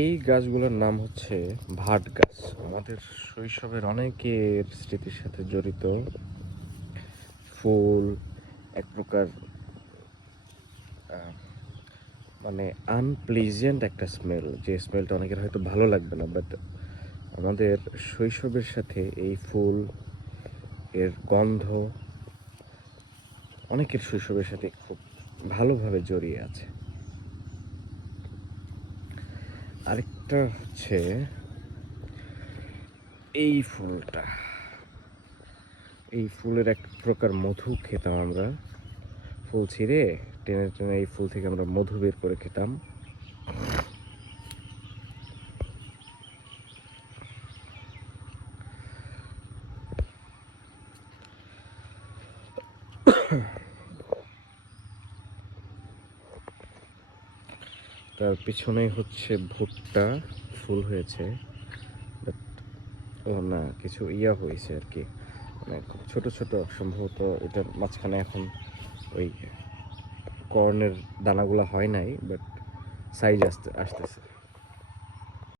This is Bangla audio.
এই গাছগুলোর নাম হচ্ছে ভাট গাছ। আমাদের শৈশবের অনেকের স্মৃতির সাথে জড়িত। ফুল এক প্রকার মানে আনপ্লিজেন্ট একটা স্মেল, যে স্মেলটা অনেকের হয়তো ভালো লাগবে না, বাট আমাদের শৈশবের সাথে এই ফুল এর গন্ধ অনেকের শৈশবের সাথে খুব ভালোভাবে জড়িয়ে আছে। আরেকটা হচ্ছে এই ফুলটা, এই ফুলের এক প্রকার মধু খেতাম আমরা। ফুল ছিঁড়ে টেনে টেনে এই ফুল থেকে আমরা মধু বের করে খেতাম। তার পিছনেই হচ্ছে ভুট্টা ফুল হয়েছে, বাট ও না, কিছু ইয়া হয়েছে আর কি, মানে খুব ছোট ছোট, সম্ভবত এটার মাঝখানে এখন ওই কর্নের দানাগুলো হয় নাই, বাট সাইজ আসতেছে।